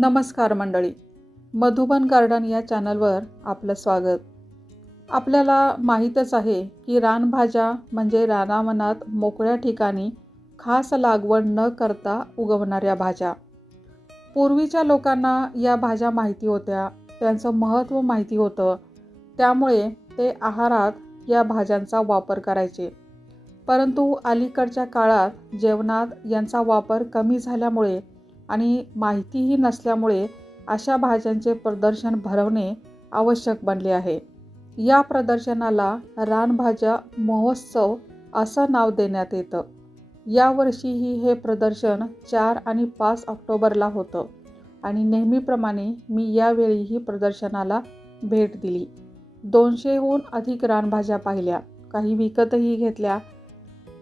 नमस्कार मंडळी. मधुबन गार्डन या चॅनलवर आपलं स्वागत. आपल्याला माहीतच आहे की रानभाज्या म्हणजे रानावनात मोकळ्या ठिकाणी खास लागवड न करता उगवणाऱ्या भाज्या. पूर्वीच्या लोकांना या भाज्या माहिती होत्या त्यांचं महत्त्व माहिती होतं. त्यामुळे ते आहारात या भाज्यांचा वापर करायचे. परंतु अलीकडच्या काळात जेवणात यांचा वापर कमी झाल्यामुळे आणि माहितीही नसल्यामुळे अशा भाज्यांचे प्रदर्शन भरवणे आवश्यक बनले आहे. या प्रदर्शनाला रानभाज्या महोत्सव असं नाव देण्यात येतं. यावर्षीही हे प्रदर्शन चार आणि पाच ऑक्टोबरला होतं आणि नेहमीप्रमाणे मी यावेळीही प्रदर्शनाला भेट दिली. दोनशेहून अधिक रानभाज्या पाहिल्या. काही विकतही घेतल्या.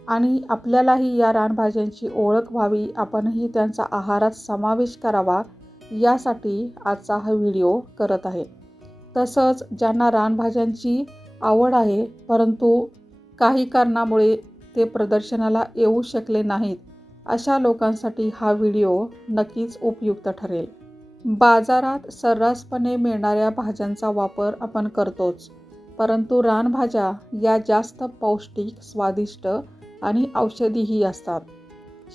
आणि आपल्यालाही या रानभाज्यांची ओळख व्हावी. आपणही त्यांचा आहारात समावेश करावा यासाठी आजचा हा व्हिडिओ करत आहे. तसंच ज्यांना रानभाज्यांची आवड आहे परंतु काही कारणामुळे ते प्रदर्शनाला येऊ शकले नाहीत अशा लोकांसाठी हा व्हिडिओ नक्कीच उपयुक्त ठरेल. बाजारात सर्रासपणे मिळणाऱ्या भाज्यांचा वापर आपण करतोच परंतु रानभाज्या या जास्त पौष्टिक स्वादिष्ट आणि औषधीही असतात.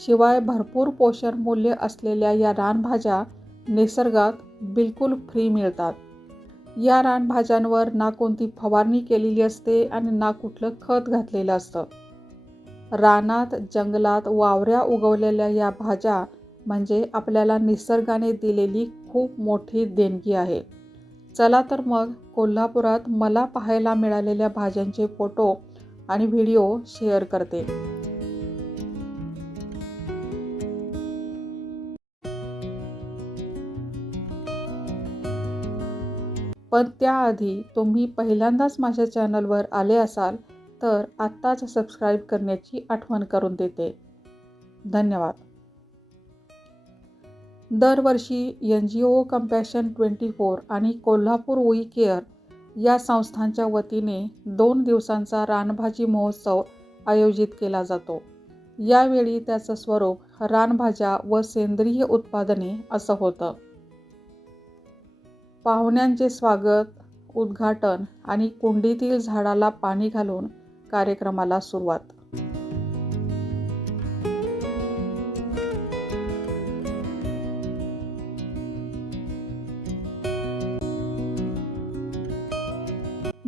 शिवाय भरपूर पोषण मूल्य असलेल्या या रानभाज्या निसर्गात बिलकुल फ्री मिळतात. या रानभाज्यांवर ना कोणती फवारणी केलेली असते आणि ना कुठलं खत घातलेलं असतं. रानात जंगलात वावऱ्या उगवलेल्या या भाज्या म्हणजे आपल्याला निसर्गाने दिलेली खूप मोठी देणगी आहे. चला तर मग कोल्हापुरात मला पाहायला मिळालेल्या भाज्यांचे फोटो आणि व्हिडिओ शेअर करते. पण त्याआधी तुम्ही पहिल्यांदाच माझ्या चॅनलवर आले असाल तर आत्ताच सबस्क्राईब करण्याची आठवण करून देते. धन्यवाद. दरवर्षी N G O compassion twenty four आणि कोल्हापूर वी केअर या संस्थांच्या वतीने दोन दिवसांचा रानभाजी महोत्सव आयोजित केला जातो. यावेळी त्याचं स्वरूप रानभाज्या व सेंद्रिय उत्पादने असं होतं. पाहुण्यांचे स्वागत उद्घाटन आणि कुंडीतील झाडाला पाणी घालून कार्यक्रमाला सुरुवात.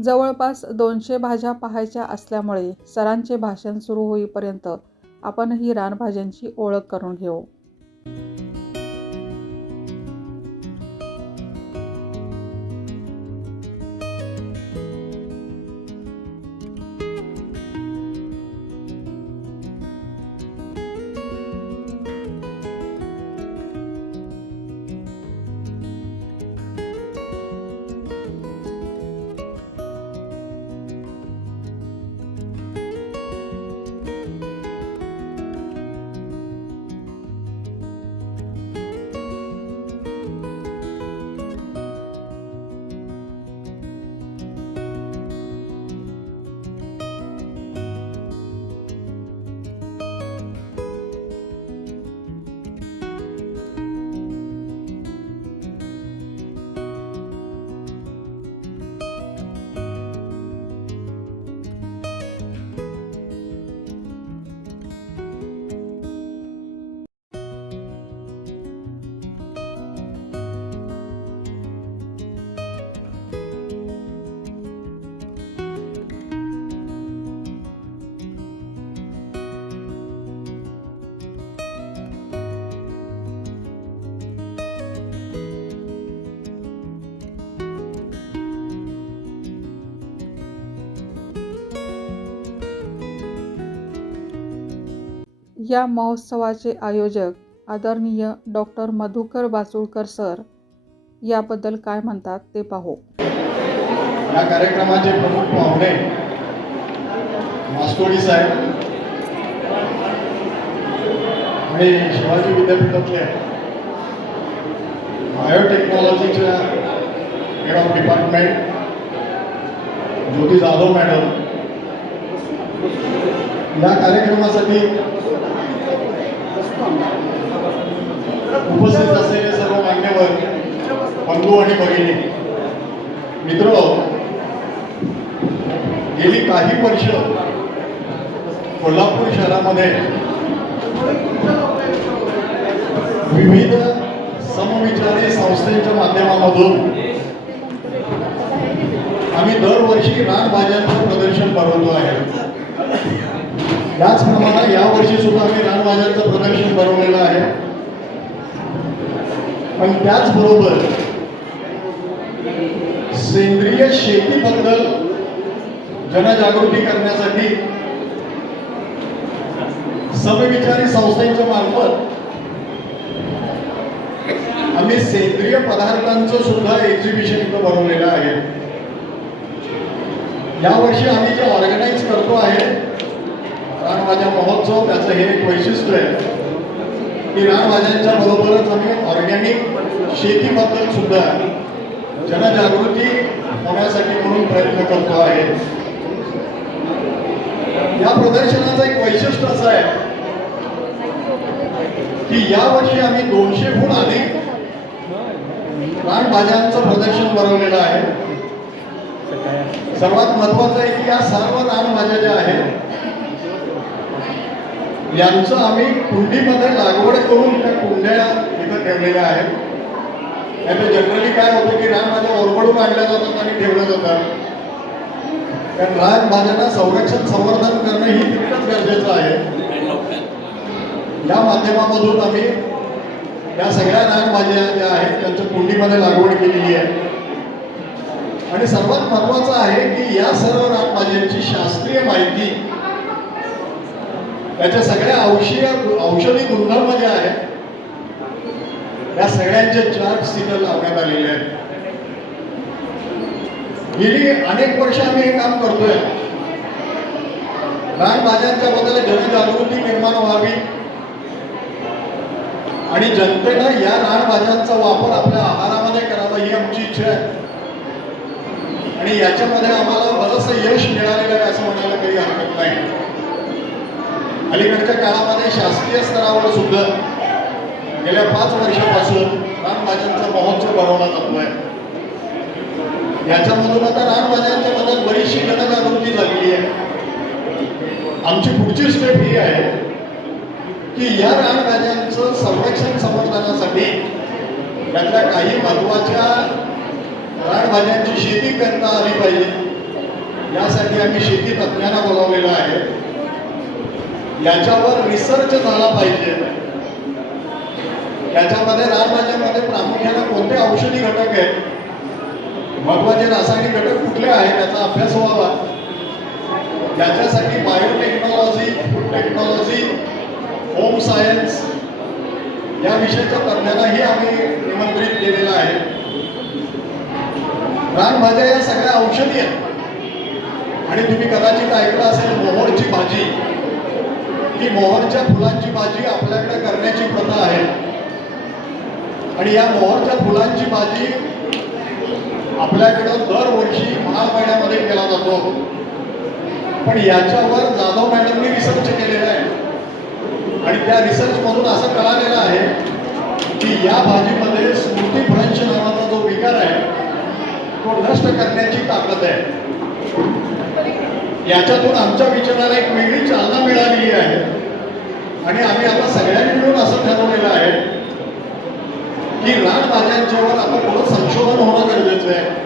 जवळपास दोनशे भाज्या पाहायच्या असल्यामुळे सरांचे भाषण सुरू होईपर्यंत आपण ही रानभाज्यांची ओळख करून घेऊ. या महोत्सवाचे आयोजक आदरणीय डॉक्टर मधुकर बासुळकर सर याबद्दल काय म्हणतात ते पाहू. या कार्यक्रमाचे प्रमुख पाहुणे मास्कोडी साहेब आणि शिवाजी विद्यापीठातले बायोटेक्नॉलॉजीच्या head of department Jyoti Jadhav madam या कार्यक्रमासाठी उपस्थित असलेले सर्व मान्यवर बंधू आणि भगिनी. मित्र गेली काही वर्ष कोल्हापूर शहरामध्ये विविध समविचारी संस्थेच्या माध्यमामधून आम्ही दरवर्षी रानभाज्यांचं प्रदर्शन भरवतो आहे. याचप्रमाणे यावर्षी सुद्धा आम्ही रानवाजांचं प्रदर्शन भरवलेलं आहे. पण त्याचबरोबर सेंद्रिय शेतीबद्दल जनजागृती करण्यासाठी समविचारी संस्थेच्या मार्फत आम्ही सेंद्रिय पदार्थांचं सुद्धा एक्झिबिशन इथं भरवलेलं आहे. यावर्षी आम्ही जे ऑर्गनाईज करतो आहे रानभाज्या महोत्सव त्याचं हे एक वैशिष्ट्य आहे की रानभाज्यांच्या बरोबरच आम्ही ऑर्गॅनिक शेतीबद्दल सुद्धा जनजागृती होण्यासाठी म्हणून प्रयत्न करतो आहे. या प्रदर्शनाचं एक वैशिष्ट्य असं आहे की यावर्षी आम्ही दोनशेहून अधिक रानभाज्यांचं प्रदर्शन भरवलेलं आहे. सर्वात महत्वाचं आहे की या सर्व रानभाज्या ज्या आहेत यांचं आम्ही कुंडीमध्ये लागवड करून त्या कुंड्या इथं ठेवलेल्या आहेत. त्यामुळे जनरली काय होतं की रानभाज्या ओरबडून आणल्या जातात आणि ठेवल्या जातात. कारण रानभाज्यांना संरक्षण संवर्धन करणं ही तितकंच गरजेचं आहे. या माध्यमामधून आम्ही या सगळ्या रानभाज्या ज्या आहेत त्यांच्या कुंडीमध्ये लागवड केलेली आहे. आणि सर्वात महत्वाचं आहे की या सर्व रानभाज्यांची शास्त्रीय माहिती त्याच्या सगळ्या औषधीय औषधी गुणधर्म जे आहेत या सगळ्यांचे चार तिथं लावण्यात आलेले आहेत. गेली अनेक वर्ष आम्ही हे काम करतोय. रानभाज्यांच्या बद्दल जनजागृती निर्माण व्हावी. आणि जनतेनं या रानभाज्यांचा वापर आपल्या आहारामध्ये करावा ही आमची इच्छा आहे. आणि याच्यामध्ये आम्हाला बरंच यश मिळालेलं आहे असं म्हणायला काही हरकत नाही. अलीकडच्या काळामध्ये शासकीय स्तरावर सुद्धा गेल्या पाच वर्षापासून रानभाज्यांचा महोत्सव भरवला जातोय. याच्यामधून आता रानभाज्यांच्या मनात बरीचशी जनजागृती झालेली आहे. आमची पुढची स्टेप ही आहे की या रानभाज्यांचं संरक्षण संवर्धनासाठी त्यातल्या काही महत्त्वाच्या रानभाज्यांची शेती करता आली पाहिजे. यासाठी आम्ही शेती तज्ज्ञांना बोलावलेलं आहे. याच्यावर रिसर्च झाला पाहिजे. याच्यामध्ये रानभाज्यामध्ये प्रामुख्याने कोणते औषधी घटक आहेत? महत्त्वाचे रासायनिक घटक कुठले आहेत? त्याचा अभ्यास व्हावा. त्याच्यासाठी biotechnology food technology home science या विषयाच्या तज्ज्ञांनाही आम्ही निमंत्रित केलेलं आहे. रानभाज्या या सगळ्या औषधी आहेत. आणि तुम्ही कदाचित ऐकलं असेल मोहोरची भाजी. की मोहरच्या फुलांची भाजी आपल्याकडे करण्याची प्रथा आहे. आणि या मोहरच्या फुलांची भाजी आपल्याकडं दरवर्षी महाळ महिन्यामध्ये केला जातो. पण याच्यावर जाधव मॅडमनी रिसर्च केलेला आहे. आणि त्या रिसर्चमधून असं कळालेलं आहे की या भाजीमध्ये स्मृती स्मृतीभ्रंश नावाचा जो विकार आहे तो नष्ट करण्याची ताकद आहे. याच्यातून आमच्या विचाराला एक वेगळी चालना मिळालेली आहे. आणि आम्ही आता सगळ्यांनी मिळून असं ठरवलेलं आहे की रानभाज्यांच्यावर आता थोडं संशोधन होणं गरजेचं आहे.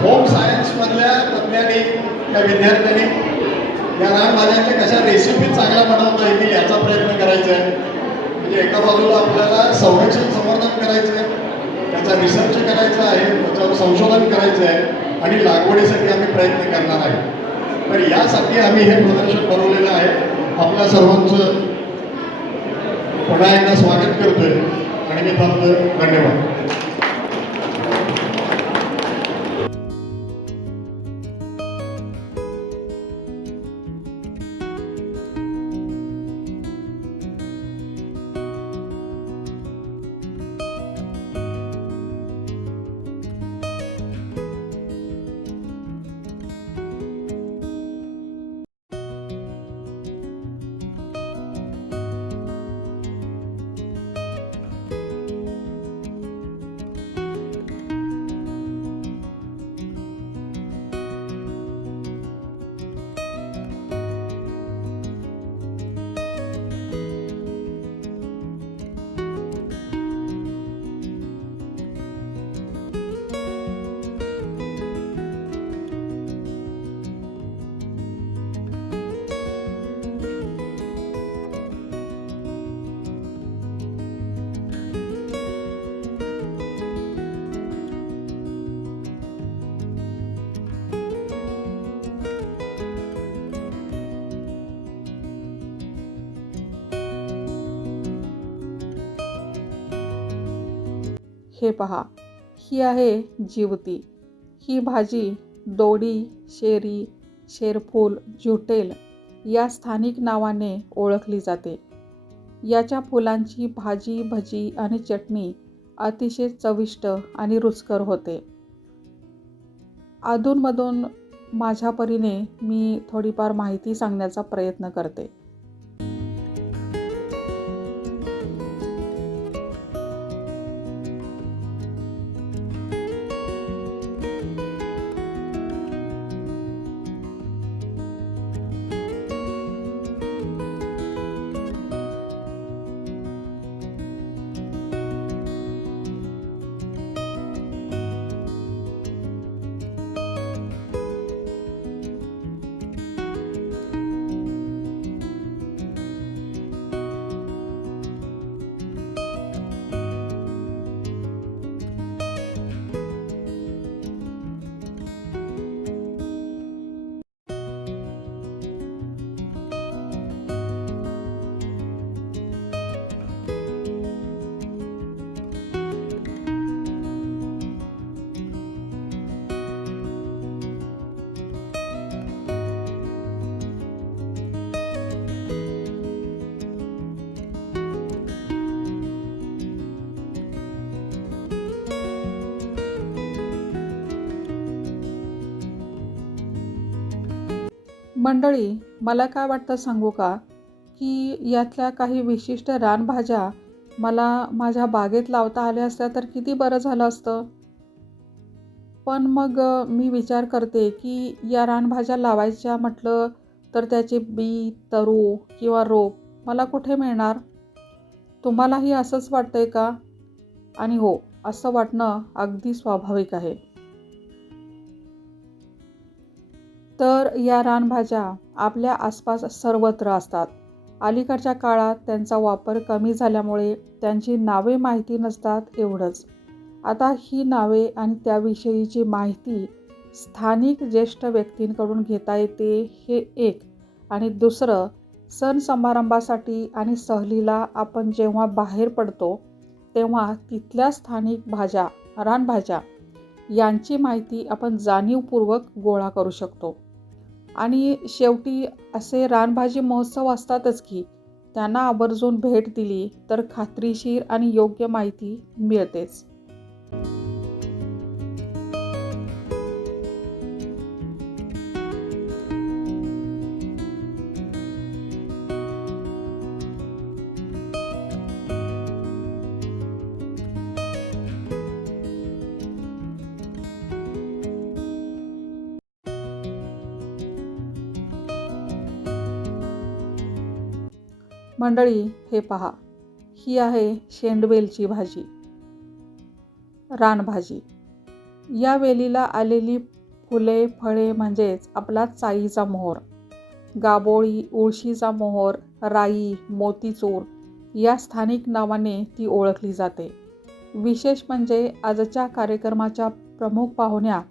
होम सायन्स मधल्या तज्ज्ञांनी त्या विद्यार्थ्यांनी या रानभाज्यांच्या कशा रेसिपी चांगल्या बनवता येतील याचा प्रयत्न करायचा आहे. म्हणजे एका बाजूला आपल्याला संरक्षण संवर्धन करायचं आहे. त्याचा रिसर्च करायचा आहे. त्याच्यावर संशोधन करायचं आहे. आणि लागवडीसाठी आम्ही प्रयत्न करणार आहे. तर यासाठी आम्ही हे प्रदर्शन बनवलेलं आहे. आपल्या सर्वांचं पुन्हा एकदा स्वागत करतोय. आणि मी थांबतो धन्यवाद. हे पहा ही आहे जिवती. ही भाजी दोडी शेरी शेरफूल जुटेल या स्थानिक नावाने ओळखली जाते. याच्या फुलांची भाजी भजी आणि चटणी अतिशय चविष्ट आणि रुचकर होते. अधूनमधून माझ्या परीने मी थोडीफार माहिती सांगण्याचा प्रयत्न करते. मंडळी मला काय वाटतं सांगू का? की यातल्या काही विशिष्ट रानभाज्या मला माझ्या बागेत लावता आल्या असत्या तर किती बरं झालं असतं? पण मग मी विचार करते की या रानभाज्या लावायच्या म्हटलं तर त्याचे बी तरू किंवा रोप मला कुठे मिळणार? तुम्हालाही असंच वाटतंय का? आणि हो असं वाटणं अगदी स्वाभाविक आहे. तर या रानभाज्या आपल्या आसपास सर्वत्र असतात. अलीकडच्या काळात त्यांचा वापर कमी झाल्यामुळे त्यांची नावे माहिती नसतात एवढंच. आता ही नावे आणि त्याविषयीची माहिती स्थानिक ज्येष्ठ व्यक्तींकडून घेता येते हे एक. आणि दुसरं सण समारंभासाठी आणि सहलीला आपण जेव्हा बाहेर पडतो तेव्हा तिथल्या स्थानिक भाज्या रानभाज्या यांची माहिती आपण जाणीवपूर्वक गोळा करू शकतो. आणि शेवटी असे रानभाजी महोत्सव असतातच की त्यांना आवर्जून भेट दिली तर खात्रीशीर आणि योग्य माहिती मिळतेच. मंडळी हे पहा. ही आहे शेंडवेलची भाजी. रानभाजी. या वेलीला आलेली फुले फळे म्हणजेच आपला चाईचा मोहर. गाबोळी उळशीचा मोहर राई मोतीचूर या स्थानिक नावाने ती ओळखली जाते. विशेष म्हणजे आजच्या कार्यक्रमाच्या प्रमुख पाहुण्या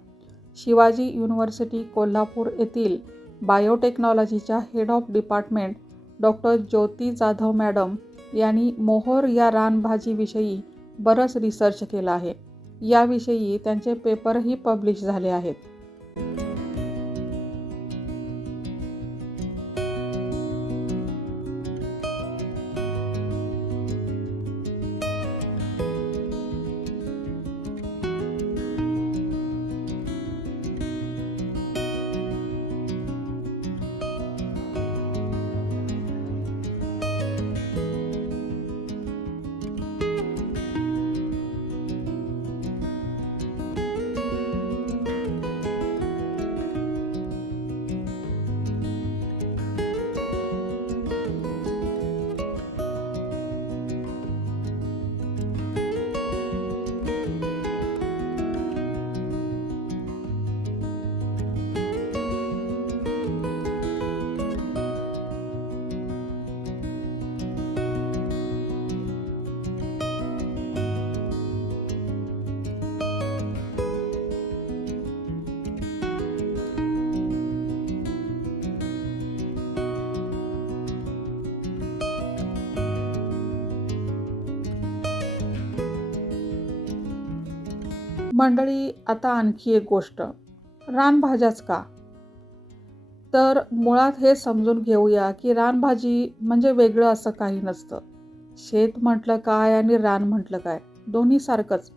शिवाजी युनिव्हर्सिटी कोल्हापूर येथील बायोटेक्नॉलॉजीच्या head of department doctor Jyoti Jadhav madam यांनी मोहोर या रानभाजीविषयी बरंच रिसर्च केला आहे. याविषयी त्यांचे पेपरही पब्लिश झाले आहेत. मंडळी आता आणखी एक गोष्ट. रानभाज्याच का? तर मुळात हे समजून घेऊया की रानभाजी म्हणजे वेगळं असं काही नसतं. शेत म्हटलं काय आणि रान म्हटलं काय? दोन्ही सारखंच.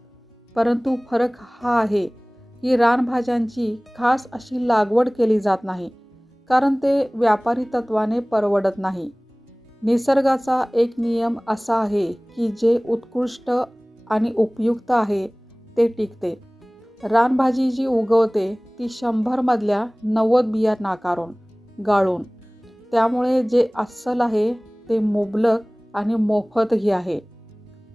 परंतु फरक हा आहे की रानभाज्यांची खास अशी लागवड केली जात नाही कारण ते व्यापारी तत्वाने परवडत नाही. निसर्गाचा एक नियम असा आहे की जे उत्कृष्ट आणि उपयुक्त आहे ते टिकते. रानभाजी जी उगवते ती शंभरमधल्या नव्वद बिया नाकारून गाळून. त्यामुळे जे अस्सल आहे ते मुबलक आणि मोफतही आहे.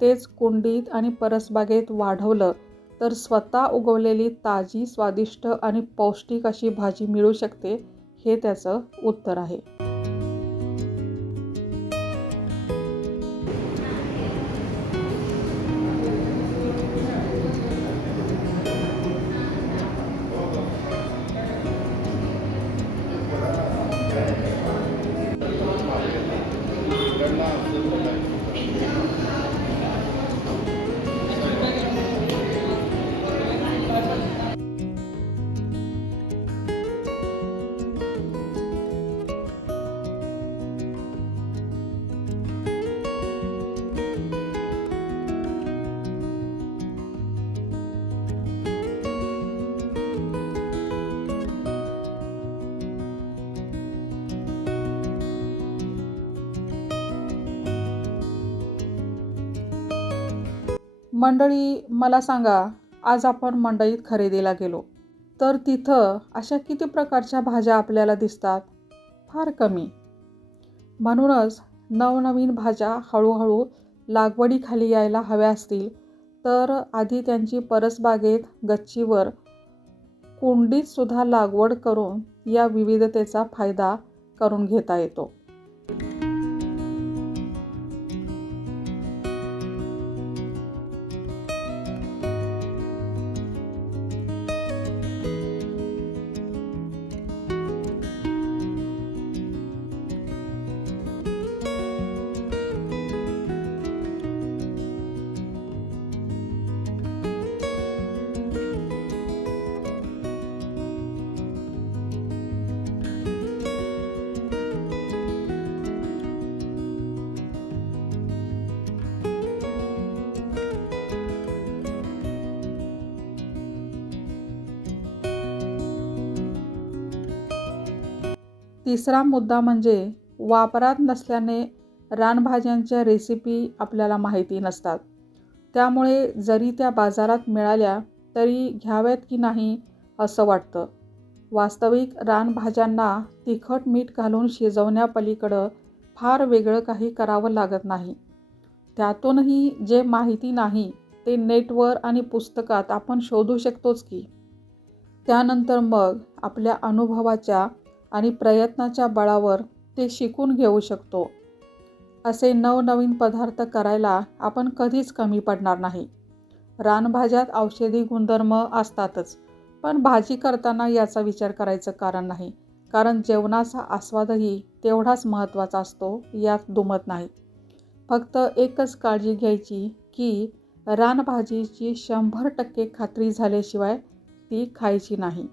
तेच कुंडीत आणि परसबागेत वाढवलं तर स्वतः उगवलेली ताजी स्वादिष्ट आणि पौष्टिक अशी भाजी मिळू शकते हे त्याचं उत्तर आहे. मंडळी मला सांगा आज आपण मंडईत खरेदीला गेलो. तर तिथं अशा किती प्रकारच्या भाज्या आपल्याला दिसतात? फार कमी. म्हणूनच नवनवीन भाज्या हळूहळू लागवडीखाली यायला हव्या असतील तर आधी त्यांची परसबागेत गच्चीवर कुंडीतसुद्धा लागवड करून या विविधतेचा फायदा करून घेता येतो. तिसरा मुद्दा म्हणजे वापरात नसल्याने रानभाज्यांच्या रेसिपी आपल्याला माहिती नसतात. त्यामुळे जरी त्या बाजारात मिळाल्या तरी घ्याव्यात की नाही असं वाटतं. वास्तविक रानभाज्यांना तिखट मीठ घालून शिजवण्यापलीकडं फार वेगळं काही करावं लागत नाही. त्यातूनही जे माहिती नाही ते नेटवर आणि पुस्तकात आपण शोधू शकतोच की. त्यानंतर मग आपल्या अनुभवाच्या आणि प्रयत्नाच्या बळावर ते शिकून घेऊ शकतो. असे नवनवीन पदार्थ करायला आपण कधीच कमी पडणार नाही. रानभाज्यात औषधी गुणधर्म असतातच पण भाजी करताना याचा विचार करायचं कारण नाही कारण जेवणाचा आस्वादही तेवढाच महत्त्वाचा असतो यात दुमत नाही. फक्त एकच काळजी घ्यायची की रानभाजीची शंभर टक्के खात्री झाल्याशिवाय ती खायची नाही.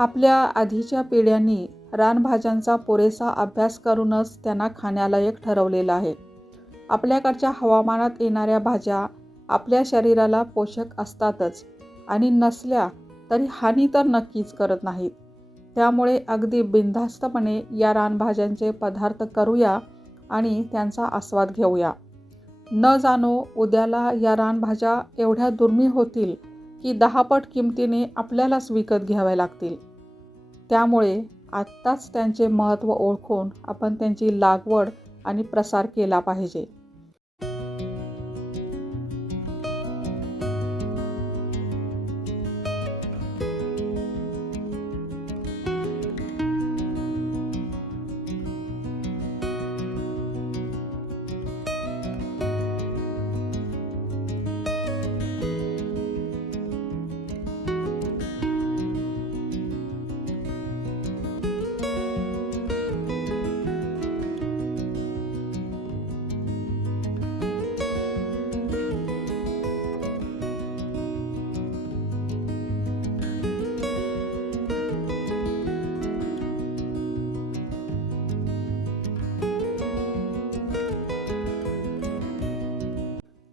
आपल्या आधीच्या पिढ्यांनी रानभाज्यांचा पुरेसा अभ्यास करूनच त्यांना खाण्यालायक ठरवलेलं आहे. आपल्याकडच्या हवामानात येणाऱ्या भाज्या आपल्या शरीराला पोषक असतातच आणि नसल्या तरी हानी तर नक्कीच करत नाहीत. त्यामुळे अगदी बिनधास्तपणे या रानभाज्यांचे पदार्थ करूया आणि त्यांचा आस्वाद घेऊया. न जाणो उद्याला या रानभाज्या एवढ्या दुर्मिळ होतील की दहापट किमतीने आपल्यालाच विकत घ्याव्या लागतील. त्यामुळे आत्ताच त्यांचे महत्त्व ओळखून आपण त्यांची लागवड आणि प्रसार केला पाहिजे.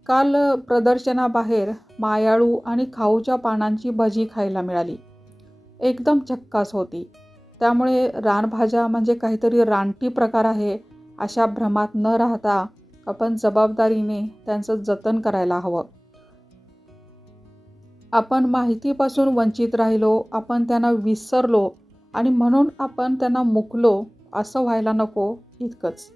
काल प्रदर्शनाबाहेर मायाळू आणि खाऊच्या पानांची भजी खायला मिळाली. एकदम झक्कास होती. त्यामुळे रानभाज्या म्हणजे काहीतरी रानटी प्रकार आहे अशा भ्रमात न राहता आपण जबाबदारीने त्यांचं जतन करायला हवं. आपण माहितीपासून वंचित राहिलो आपण त्यांना विसरलो आणि म्हणून आपण त्यांना मुकलो असं व्हायला नको इतकंच.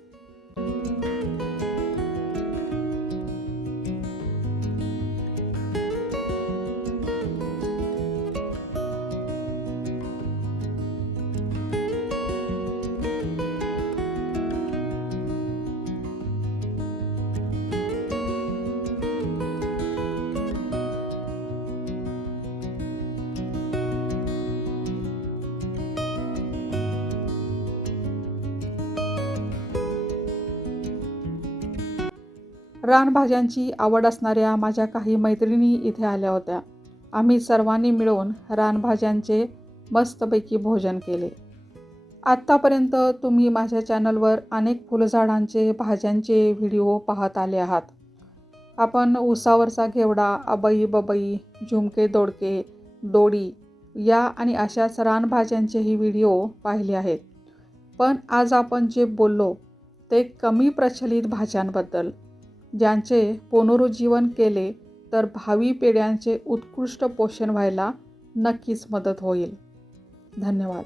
रानभाज्यांची आवड असणाऱ्या माझ्या काही मैत्रिणी इथे आल्या होत्या. आम्ही सर्वांनी मिळून रानभाज्यांचे मस्तपैकी भोजन केले. आत्तापर्यंत तुम्ही माझ्या चॅनलवर अनेक फुलझाडांचे भाज्यांचे व्हिडिओ पाहत आले आहात. आपण उसावरचा घेवडा अबई बबई झुमके दोडके दोडी या आणि अशाच रानभाज्यांचेही व्हिडिओ पाहिले आहेत. पण आज आपण जे बोललो ते कमी प्रचलित भाज्यांबद्दल. ज्यांचे पुनरुज्जीवन केले तर भावी पिढ्यांचे उत्कृष्ट पोषण व्हायला नक्कीच मदत होईल. धन्यवाद.